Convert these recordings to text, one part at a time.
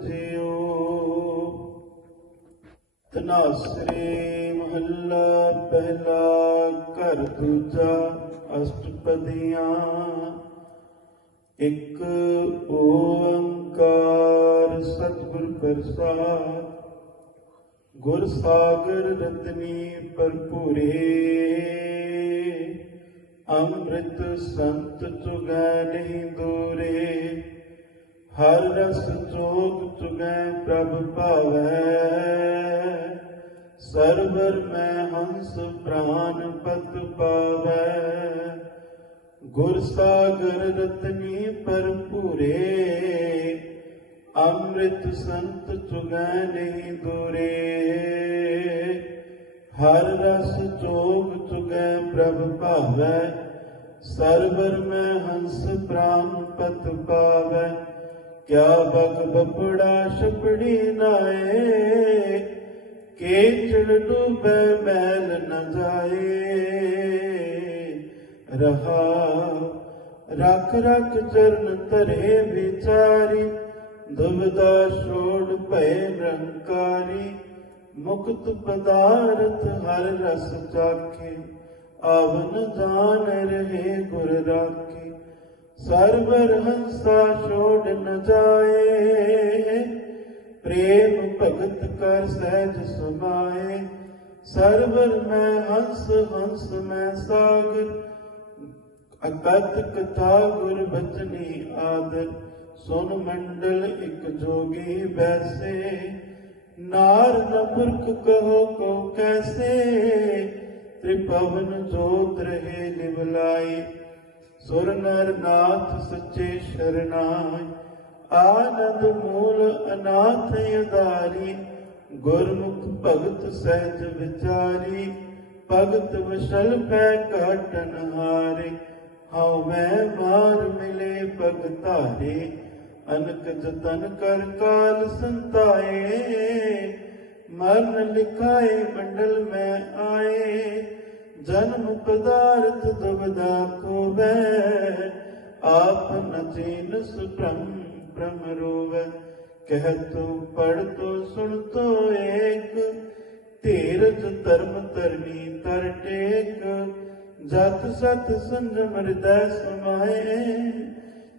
ਥਿਓ ਤਨਾਸਰੇ ਮਹੱਲਾ ਪਹਿਲਾ ਘਰ ਦੂਜਾ ਅਸ਼ਟਪਦੀਆਂ ਇੱਕ ਓੰਕਾਰ ਸਤਿਗੁਰ ਪ੍ਰਸਾਦ ਗੁਰ ਸਾਗਰ ਰਤਨੀ ਭਰਪੂਰੇ ਅੰਮ੍ਰਿਤ ਸੰਤ ਚੁਗੈ ਨਹੀਂ ਦੂਰੇ ਹਰ ਰਸ ਤੋਗ ਤੁਗੈ ਪ੍ਰਭ ਭਾਵੈ ਸਰਵਰ ਮੈਂ ਹੰਸ ਪ੍ਰਾਨ ਪਤ ਪਾਵੈ ਗੁਰ ਸਾਗਰ ਰਤਨੀ ਪਰਪੂਰੇ ਅੰਮ੍ਰਿਤ ਸੰਤ ਤੁਗੈ ਨਹੀਂ ਦੂਰੇ ਹਰ ਰਸ ਤੋਗ ਤੁਗੈ ਪ੍ਰਭ ਭਾਵੈ ਸਰਵਰ ਮੈਂ ਹੰਸ ਪ੍ਰਾਨ ਪਤ ਪਾਵੈ ਕਿਆ ਬਗ ਬਪੜਾ ਛਪੜੀ ਨਾਏ ਕੇਚੜ ਡੁਬੈ ਮੈਲ ਨ ਜਾਏ ਰਹਾ ਰਖ ਰਖ ਚਰਨ ਧਰੇ ਵਿਚਾਰੀ ਦੁਬਦਾ ਛੋੜ ਭੈ ਰੰਕਾਰੀ ਮੁਕਤ ਪਦਾਰਥ ਹਰ ਰਸ ਚਾਖੇ ਆਵਨ ਜਾਣ ਰਹੇ ਗੁਰ ਰਾਖੇ ਸਰਵਰ ਹੰਸਾ ਛੋੜ ਨ ਜਾਏ ਪ੍ਰੇਮ ਭਗਤ ਕਰ ਸਹਿਜ ਸਮਾਏ ਸਰਵਰ ਮੈਂ ਹੰਸ ਹੰਸ ਮੈਂ ਸਾਗਰ ਅਕਤ ਕਥਾ ਗੁਰ ਬਚਨੀ ਆਦਰ ਸੁਨ ਮੰਡਲ ਇਕ ਜੋਗੀ ਬੈਸੇ ਨਾਰ ਨਪੁਰਖ ਕਹੋ ਕੋ ਕੈਸੇ ਤ੍ਰਿਪਵਨ ਜੋਤ ਰਹੇ ਸੁਰ ਨਰ ਨਾਥ ਸੱਚੇ ਸ਼ਰਨਾ ਆਨੰਦ ਮੂਲ ਅਨਾਥ ਅਧਾਰੀ ਗੁਰਮੁਖ ਭਗਤ ਸਹਿਜ ਵਿਚਾਰੀ ਭਗਤ ਵਸਲ ਪੈ ਘਟਨ ਹਾਰੇ ਹਉ ਮੈਂ ਮਾਰ ਮਿਲੇ ਭਗਤਾਰੇ ਅਨਕ ਜਤਨ ਕਰ ਕਾਲ ਸੰਤਾਏ ਮਨ ਲਿਖਾਏ ਮੰਡਲ ਮੈਂ ਆਏ ਜਨਮ ਪਦਾਰਥ ਦੁਬਦਾ ਕੋ ਵੈ ਆਪ ਨਚੇਨ ਸੁਪ੍ਰਮ ਬ੍ਰਹਮ ਰੋਵੈ ਕਹਿ ਤੂੰ ਪੜ ਤੋ ਸੁਣ ਤੋ ਏਕ ਧੀਰਜ ਧਰਮ ਧਰਮੀ ਤਰ ਟੇਕ ਜਤ ਸਤ ਸੰਜਮ ਹਿਰਦੈ ਸਮਾਏ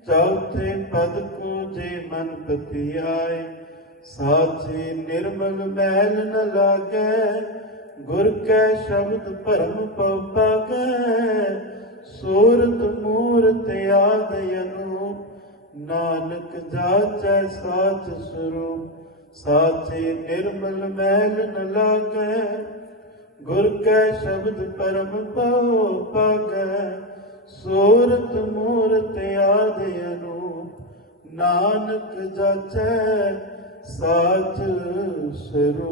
ਚੌਥੇ ਪਦ ਕੋ ਜੇ ਮਨ ਪਤੀ ਆਏ ਸਾਚੇ ਨਿਰਮਲ ਮੈਲ ਨ ਲਾਗੇ ਗੁਰ ਕੈ ਸ਼ਬਦ ਭਰਮ ਪਉ ਪਾਗੈ ਸੂਰਤ ਮੂਰਤ ਆਦ ਅਨੂਪ ਨਾਨਕ ਜਾਚੈ ਸਾਚ ਸਰੂਪ ਸਾਚੇ ਨਿਰਮਲ ਮੈਲ ਨ ਲਾਗੈ ਗੁਰ ਕੈ ਸ਼ਬਦ ਪਰਮ ਪਉ ਪਾਗੈ ਸੂਰਤ ਮੂਰਤ ਆਦ ਅਨੂਪ ਨਾਨਕ ਜਾਚੈ ਸਾਚ ਸਰੂਪ